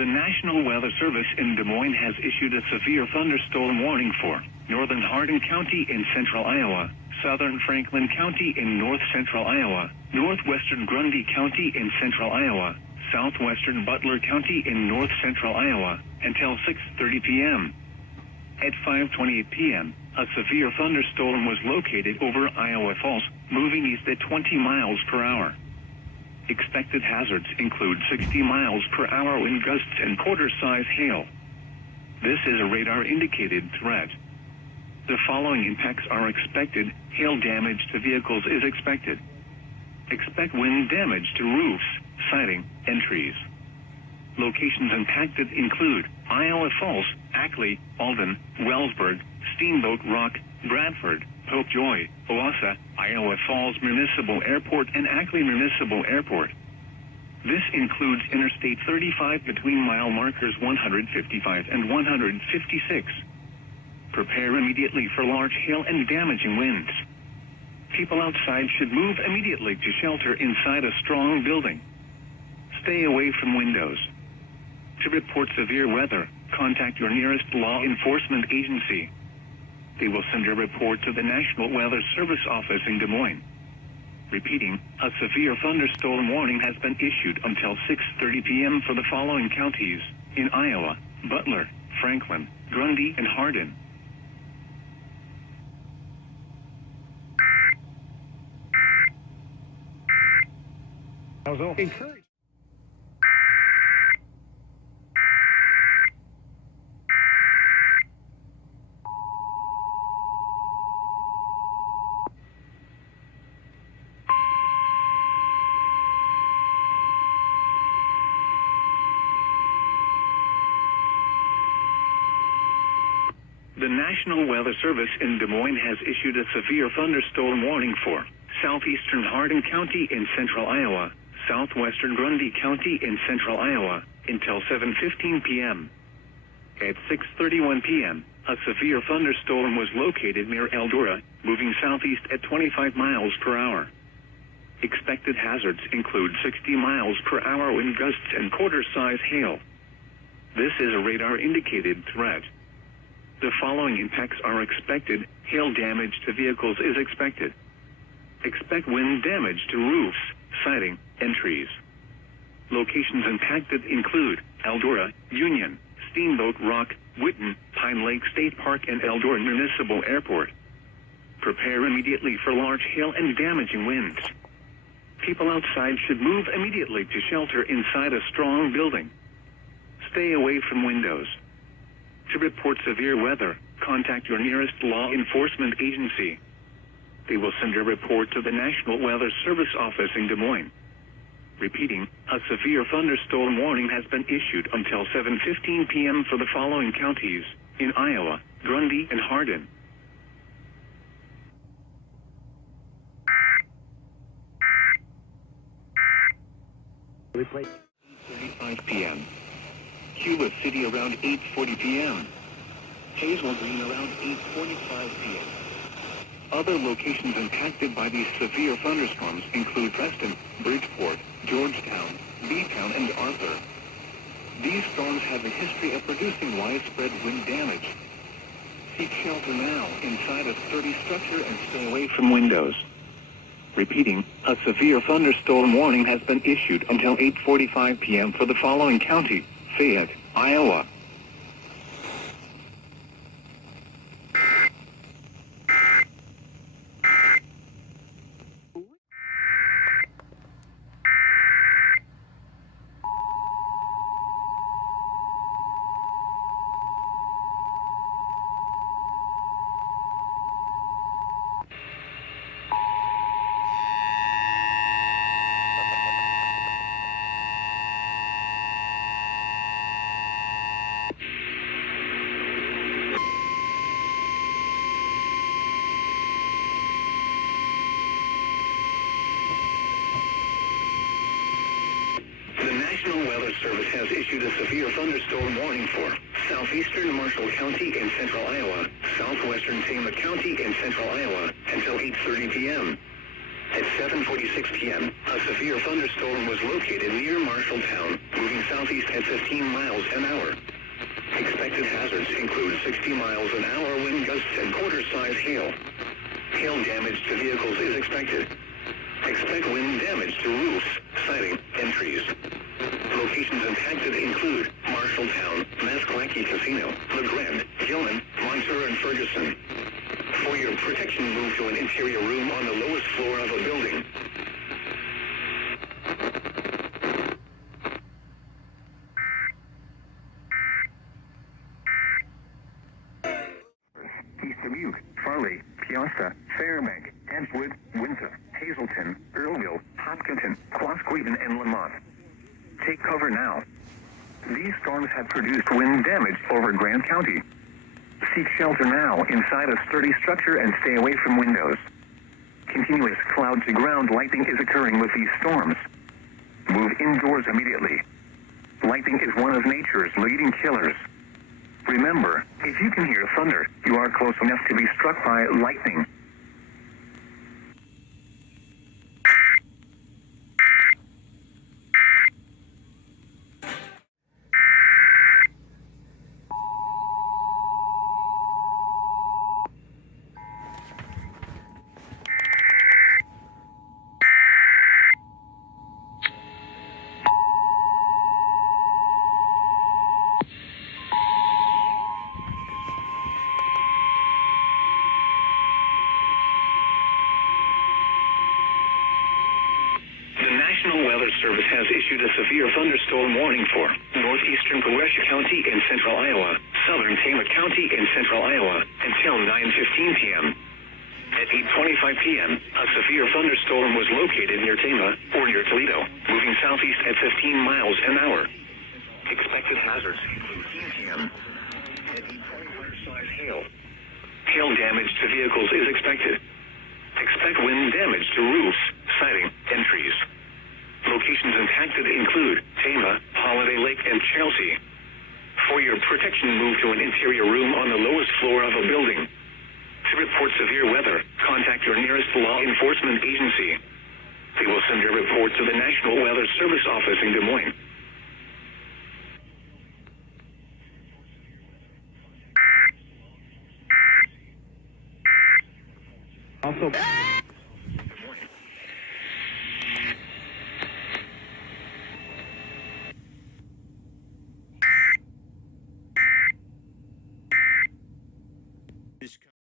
The National Weather Service in Des Moines has issued a severe thunderstorm warning for northern Hardin County in central Iowa, southern Franklin County in north central Iowa, northwestern Grundy County in central Iowa, southwestern Butler County in north central Iowa, until 6:30 p.m. At 5:28 p.m., a severe thunderstorm was located over Iowa Falls, moving east at 20 miles per hour. Expected hazards include 60 miles per hour wind gusts and quarter-size hail. This is a radar-indicated threat. The following impacts are expected. Hail damage to vehicles is expected. Expect wind damage to roofs, siding, and trees. Locations impacted include Iowa Falls, Ackley, Alden, Wellsburg, Steamboat Rock, Bradford, Pope Joy, Owasso, Iowa Falls Municipal Airport, and Ackley Municipal Airport. This includes Interstate 35 between mile markers 155 and 156. Prepare immediately for large hail and damaging winds. People outside should move immediately to shelter inside a strong building. Stay away from windows. To report severe weather, contact your nearest law enforcement agency. They will send a report to the National Weather Service office in Des Moines. Repeating, a severe thunderstorm warning has been issued until 6:30 p.m. for the following counties in Iowa: Butler, Franklin, Grundy, and Hardin. I was encouraged. The National Weather Service in Des Moines has issued a severe thunderstorm warning for southeastern Hardin County in central Iowa, southwestern Grundy County in central Iowa, until 7:15 p.m. At 6:31 p.m., a severe thunderstorm was located near Eldora, moving southeast at 25 miles per hour. Expected hazards include 60 miles per hour wind gusts and quarter-size hail. This is a radar-indicated threat. The following impacts are expected. Hail damage to vehicles is expected. Expect wind damage to roofs, siding, and trees. Locations impacted include Eldora, Union, Steamboat Rock, Whitten, Pine Lake State Park, and Eldora Municipal Airport. Prepare immediately for large hail and damaging winds. People outside should move immediately to shelter inside a strong building. Stay away from windows. To report severe weather, contact your nearest law enforcement agency. They will send a report to the National Weather Service office in Des Moines. Repeating, a severe thunderstorm warning has been issued until 7:15 p.m. for the following counties in Iowa: Grundy and Hardin. Replay. 8:35 p.m. Cuba City around 8:40 p.m. Hazel Green around 8:45 p.m. Other locations impacted by these severe thunderstorms include Preston, Bridgeport, Georgetown, B-Town, and Arthur. These storms have a history of producing widespread wind damage. Seek shelter now inside a sturdy structure and stay away from windows. Repeating, a severe thunderstorm warning has been issued until 8:45 p.m. for the following county: Fayette, Iowa. The National Weather Service has issued a severe thunderstorm warning for southeastern Marshall County in central Iowa, southwestern Tama County in central Iowa, until 8:30 p.m. At 7:46 p.m., a severe thunderstorm was located near Marshalltown, moving southeast at 15 miles an hour. Expected hazards include 60 miles an hour wind gusts and quarter-size hail. Hail damage to vehicles is expected. Expect wind damage to roofs, siding, and trees. Locations impacted include Marshalltown, Meskwaki Casino, LeGrand, Gilman, Montour, and Ferguson. For your protection, move to an interior room on the lowest floor of a building. East Dubuque, Farley, Piasta, Fairbank, Edgewood, Windsor, Hazleton, Earlville, Hopkinton, Quasqueton, and Lamont. Take cover now. These storms have produced wind damage over Grant County. Seek shelter now inside a sturdy structure and stay away from windows. Continuous cloud-to-ground lightning is occurring with these storms. Move indoors immediately. Lightning is one of nature's leading killers. Remember, if you can hear thunder, you are close enough to be struck by lightning. National Weather Service has issued a severe thunderstorm warning for northeastern Gratiot County in central Iowa, southern Tama County in central Iowa, until 9:15 p.m. At 8:25 p.m., a severe thunderstorm was located near Tama or near Toledo, moving southeast at 15 miles an hour. Expected hazards include 15 p.m. At 8:25 size hail. Hail damage to vehicles is expected. Expect wind damage to roofs, siding, and trees. Locations impacted include Tama, Holiday Lake, and Chelsea. For your protection, move to an interior room on the lowest floor of a building. To report severe weather, contact your nearest law enforcement agency. They will send your report to the National Weather Service office in Des Moines. Also.